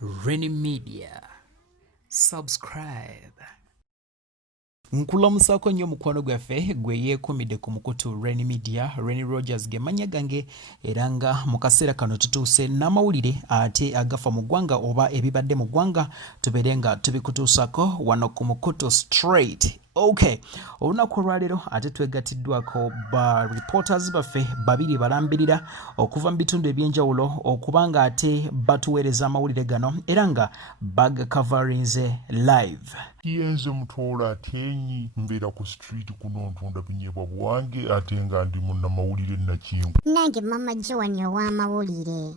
Renny Media. Subscribe. Nkulamusako nnyo mukwano gwaffe gwe yeekumidde ku mukutu Renny Media, Renny Rogers ge mannya gange era nga mu kaseera kano tutuuse n'amawulire ate agafa mu ggwanga oba ebibadde mu ggwanga tubeere nga tubikutuusako wano ku mukutu straight. Okay, olunaku olwaleero ate twegattiddwako ba reporters baffe babiri balambirira okuva mu bitundu ebyenjawulo okubanga ate batuweereza amawulire gano era nga bagacoverinze live. Yenze Mutooro atenyi mbeera ku street kuno ntunda binyeebwa bwange ate nga ndi munnamawulire nakingu. Nange Maama Joan ow'amawulire.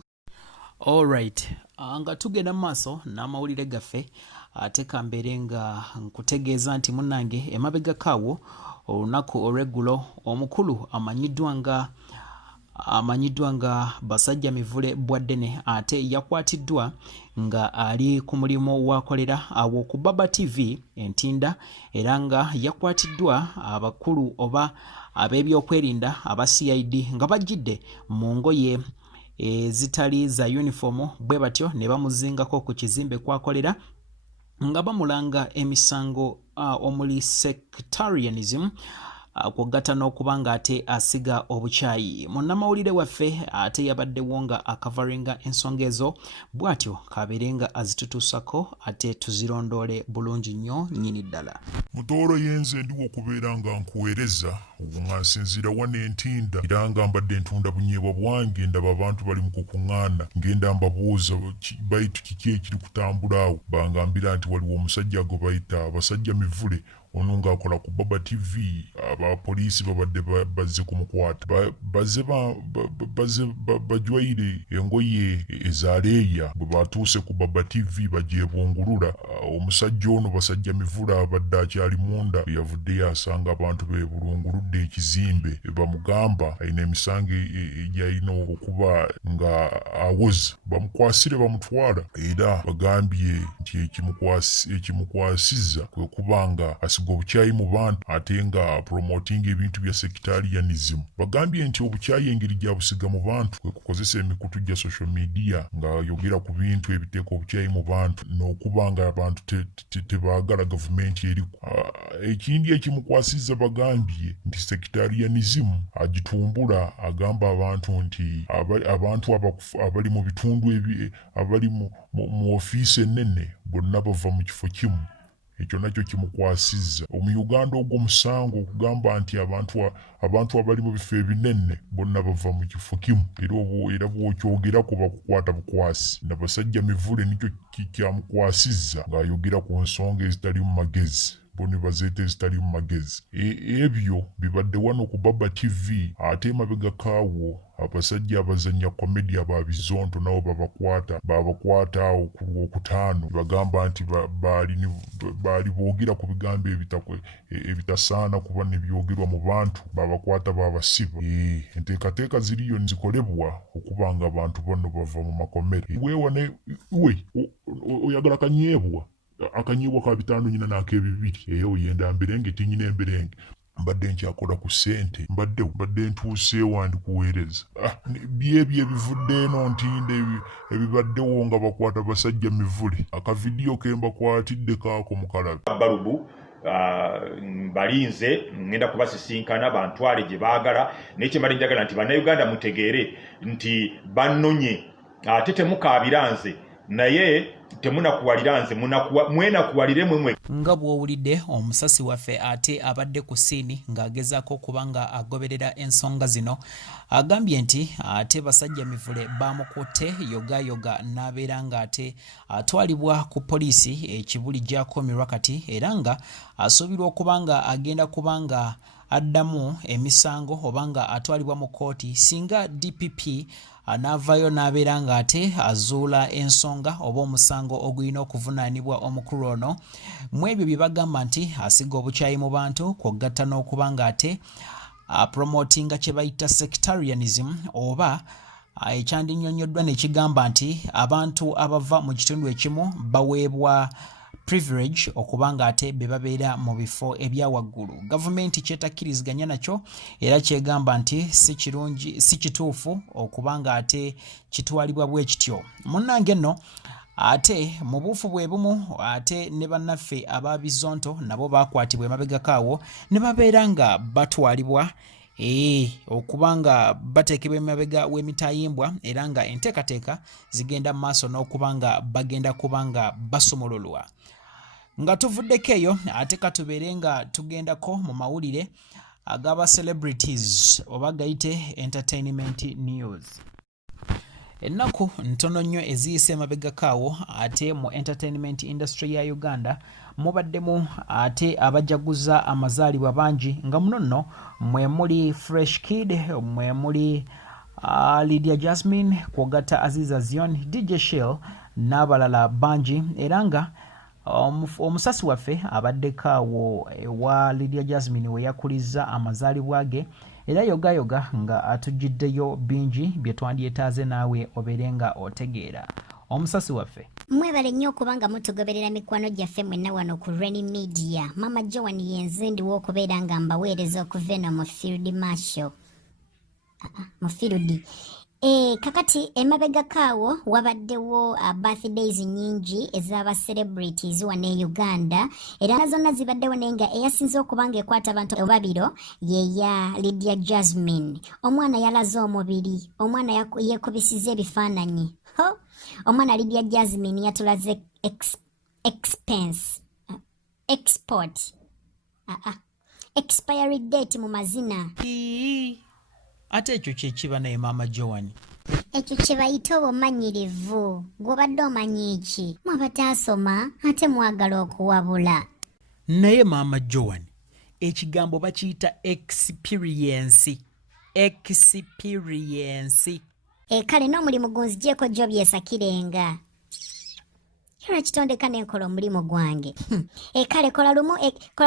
Alright, nga tugenda mu maaso n'amawulire gaffe ate kambeere nga nkutegeeza nti munnange emabega kaawo olunaku olw'eggulo omukulu amanyiddwa nga BasajjaMivule Bwaddene ate yakwatiddwa nga ali ku mulimu w'akolera awo ku Baba TV Entinda era nga yakwatiddwa abakulu oba ab'ebyokwerinda aba CID nga bajjidde mu ngoye zitali za uniform bwe batyo ne bamuzingako ku kizimbe kwakolera nga bamulanga emisango omuli sectarianism kwogatta n'okubanga ate asiga obukyayi. Munnamawulire waffe ate yabaddewo nga akavaringa ensonga ezo bw'atyo kabeere nga azitutuusako ate tuzirondoole bulungi nnyo nnyini ddala. Mutooro yenze ndiwo okubeera nga nkuweereza nga nsinziira wano Entinda era nga mbadde ntunda bunyeebwa bwange ndaba abantu bali mu kukuŋŋaana ngenda mbabuuza bayitu kiki ekiri kutambula awo bangambira nti waliwo omusajja gwe bayita BasajjaMivule ono ng'akola ku Baba TV abapoliisi babadde bazze kumukwata bajwaire engoye ezaleeya bwe batuuse ku Baba TV bagyebungulula. Omusajja ono BasajjaMivule abadde akyali munda yavudde yasanga abantu beebulunguludde ekizimbe bamugamba alina emisango egyalina okuba nga awoze bamukwasire bamutwala era bagambye nti ekimukwasizza kwe kuba nga obukyayi mu bantu ate nga promoting ebintu bya sectarianism. Bagambye nti obukyayi engeri gyabusiga mu bantu kwe kukozesa emikutu gya social media nga yogera ku bintu ebiteeka obukyayi mu bantu n'okuba nga abantu tebaagala gavumenti eriku. Ekindi ekimukwasizza bagambye nti sectarianism agitumbula agamba abantu nti abantu abali mu bitundu abali mu ofiisi ennene bonna bava mu kifo kimu. Ekyo nakyo kimukwasizza. Omu Uganda ogw'omusango okugamba nti abantu abali mu bifo ebinene bonna bava mu kifo kimu era bw'okyogerako bakukwata bukwasi. Na BasajjaMivule nikyo kyamukwasizza ng'ayogera ku nsonga ezitali mu magezi. Boni bazeete ezitali mu magezi. Ebyo bibadde wano ku Baba TV ate emabega kaawo abasajja abazannya komedi ababizonto nabo babakwata awo ku Lwokutaano bagamba nti baali boogera ku bigambo ebitasaana kuba ne byogerwa mu bantu babakwata babasiba. Enteekateeka ziriyo nzikolebwa okuba nga abantu bano bava mu makomere. Weewane oyagala kanyeebwa akanyiibwa ka 5 nyina n'ak'ebibiri oyenda mberenge tinyina emberenge mbadde nkyakola ku ssente mbadde ntuuse wandi kuweereza byebyo ebivudde eno Ntinda ebibaddewo nga bakwata BasajjaMivule. Akavidiyo ke mbakwatidde kaako mukalabi balubu balinze ngenda kubasisinkana bantwale gye baagala n'ekyembadde njagala nti bannayuganda mutegeere nti bannonye ate temukaabiranze naye temunakuwalira nze mwenakuwalire mwemwe. Nga bw'owulidde omusasi waffe ate abadde ku siini ng'agezaako okuba nga agoberera ensonga zino agambye nti ate BasajjaMivule bamukutte yogayoga n'abeera nga ate atwalibwa ku poliisi ekibuli gy'akoomirwa kati era nga asuubirwa okuba nga agenda kuba nga addamu emisango oba nga atwalibwa mu kkooti singa DPP anaavayo n'abeera nga ate azuula ensonga oba omusango ogulina okuvunaanibwa omukulu ono mu ebyo bye bagamba nti asiga obukyayi mu bantu kwogatta n'okuba nga ate promotinga kye bayita sectarianism oba ekyandinnyonnyoddwa ne kigamba nti abantu abava mu kitundu ekimu baweebwa privilege okubanga ate be babeera mu bifo ebya waggulu. Gavumenti kyetakkiriziganya nakyo era kyegamba nti si kituufu okubanga ate kitwalibwa bwe kityo. Munnange nno ate mu buufu bwe bumu ate ne bannaffe ababizonto nabo bakwatibwa emabega kaawo ne babeera nga batwalibwa okubanga bateekebwa emabega w'emitayimbwa era nga enteekateeka zigenda mu maaso n'okuba nga bagenda kuba nga basumululwa. Nga tuvuddeko eyo ate katubeere nga tugendako mu mawulire agaba celebrities oba gayite entertainment news. Ennaku ntono nnyo eziyise emabega kaawo ate mu entertainment industry ya Uganda mubaddemu ate abajaguza amazaalibwa bangi nga muno nno mwe muli Fresh Kid, mwe muli Lydia Jasmine, kwogata Aziza Zion, DJ Shell n'abalala bangi era nga omusasi waffe abaddekaawo ewa Lydia Jasmine we yakuliza amazaalibwa ge era yoga nga atujjiddeyo bingi bye twandyetaaze naawe obeere nga otegeera. Omusasi waffe mwebale nnyo okubanga mutugoberera mikwano gyaffe mwenna wano ku Renny Media. Maama Joan yenze ndiwo okubeera nga mbaweereza okuva eno mu field marshal mu field. Kakati emabega kaawo wabaddewo birthdays nyingi ez'aba celebrities wano e Uganda era zonna zibaddewo naye nga eyasinze okubanga ekwata abantu obabiro yeya Lydia Jasmine. Omwana yalaze omubiri, omwana yeekubisiza ebifaananyi. Omwana Lydia Jasmine yatulaze expiry date mu mazina. Ate ekyo kye kiba naye Maama Joan. Ekyo kye bayita obumanyirivu. Gw'obadde omanyi eki? Mwabataasoma ate mwagala okuwabula. Naye Maama Joan, ekigambo bakiyita experience. Kale n'omulimu gunzigyeko gyo byesakirenga. Era kitondeka n'enkola omulimu gwange. Kale kola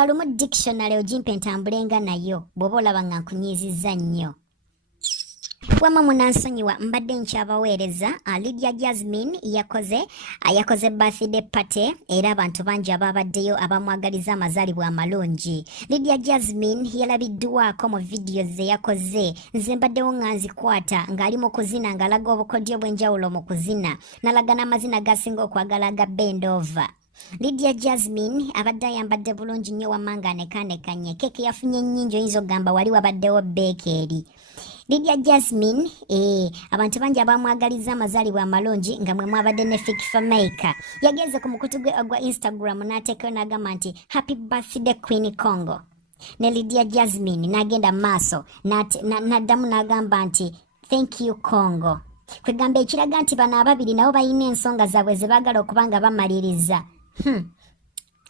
lumu dictionary ogimpe ntambulenga nayo bw'oba olaba nga nkunyiizizza nnyo. Wama munansonyiwa mbadde nkyabaweereza Lydia Jasmine yakoze birthday party era abantu bangi ababaddeyo abamwagaliza amazaalibwa amalungi. Lydia Jasmine yalabiddwako mu videos ze yakoze. Nze mbaddewo nga nzikwata ng'ali mu kuzina ng'alaga obukodyo bw'enjawulo mu kuzina n'alaga n'amazina gasinga okwagala ga bend over. Lydia Jasmine abadde ayambadde bulungi nnyo wamanga anekanekanye. Keeke yafunye nnyingi oyinza okugamba wali wabaddewo beekeri. Lydia Jasmine abantu bangi abamwagaliza amazaalibwa amalungi nga mwe mwabadde ne Fikifa Maker yagenze ku mukutu gwe ogwa Instagram n'ateekayo n'agamba nti happy birthday Queen Congo. Ne Lydia Jasmine n'agenda maaso n'addamu n'agamba nti thank you Congo. Kwegamba ekiraga nti bano ababiri nabo balina ensonga zaabwe ze baagala okuba nga bamaliriza.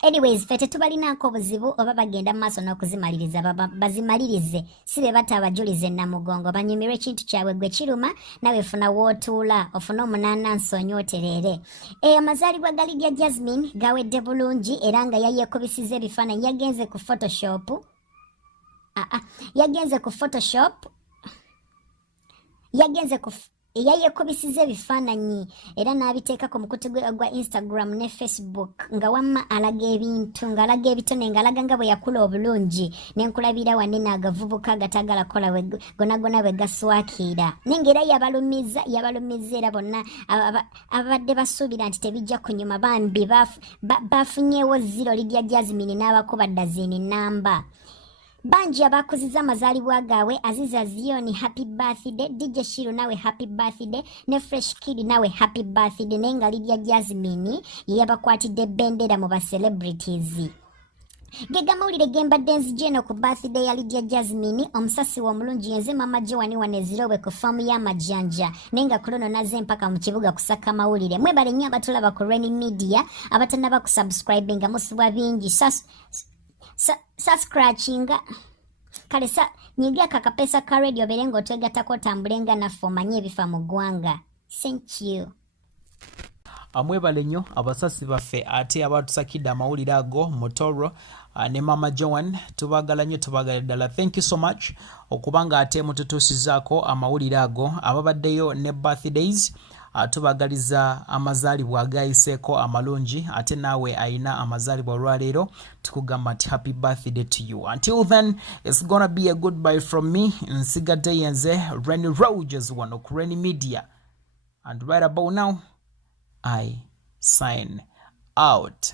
Anyways, fete tubalinaako obuzibu oba bagenda maaso n'okuzimaliriza bazimalirize si be batabajulize namugongo banyumirwe ekintu kyabwe gwe kiruma nawe funa wootuula ofune omunaanansi onyooterere. Amazaalibwa ga Lydia Jasmine gawedde bulungi era nga yayeekubisiza ebifaananyi yagenze yayeekubisiza ebifaananyi era n'abiteeka ku mukutu gwe ogwa Instagram ne Facebook nga wamma alaga ebintu ng'alaga ebitone ng'alaga nga bwe yakula obulungi n'enkulabira wanene agavubuka agatagala kola gonna bwe gaswakira nenga era yabalumizza era bonna ababadde basuubira nti tebijja kunyuma bambi bafunyeewo zero Lydia Jasmine n'abakuba dazini namba. Banji abakuziza amazaalibwa gaabwe Aziza Zion happy birthday, DJ Shiro nawe happy birthday, ne Fresh Kid nawe happy birthday nenga Lydia Jasmine yabakwatidde bendera mu ba celebrities. Gega mawulire gembadde nzije eno ku birthday ya Lydia Jasmine omusasi w'omulungi yenze Maama Joan wanezirowe ku faamu y'amajjanja nenga kulono naze mpaka mu kibuga kusaka mawulire. Mwebale nnyo abatulaba ku Renny Media abatannaba ku subscribinga musibwa bingi scratchinga kale nyiga kakapesa ka radio berengo twegatako tambulenga naffe omanye ebifa mu ggwanga. Thank you. Amwebale nnyo abasasi baffe ate abatusakidde amawulire ago Mutooro ne Maama Joan tubagala nnyo tubagala ddala. Thank you so much okubanga ate mututuusizaako amawulire ago ababaddeyo ne birthdays tubagaliza amazaalibwa agayiseeko amalungi ate naawe ayina amazaalibwa olwaleero tukugamba nti happy birthday to you. Until then it's gonna be a goodbye from me. Nsigadde yenze Renny Rogers wano ku Renny Media and right about now I sign out.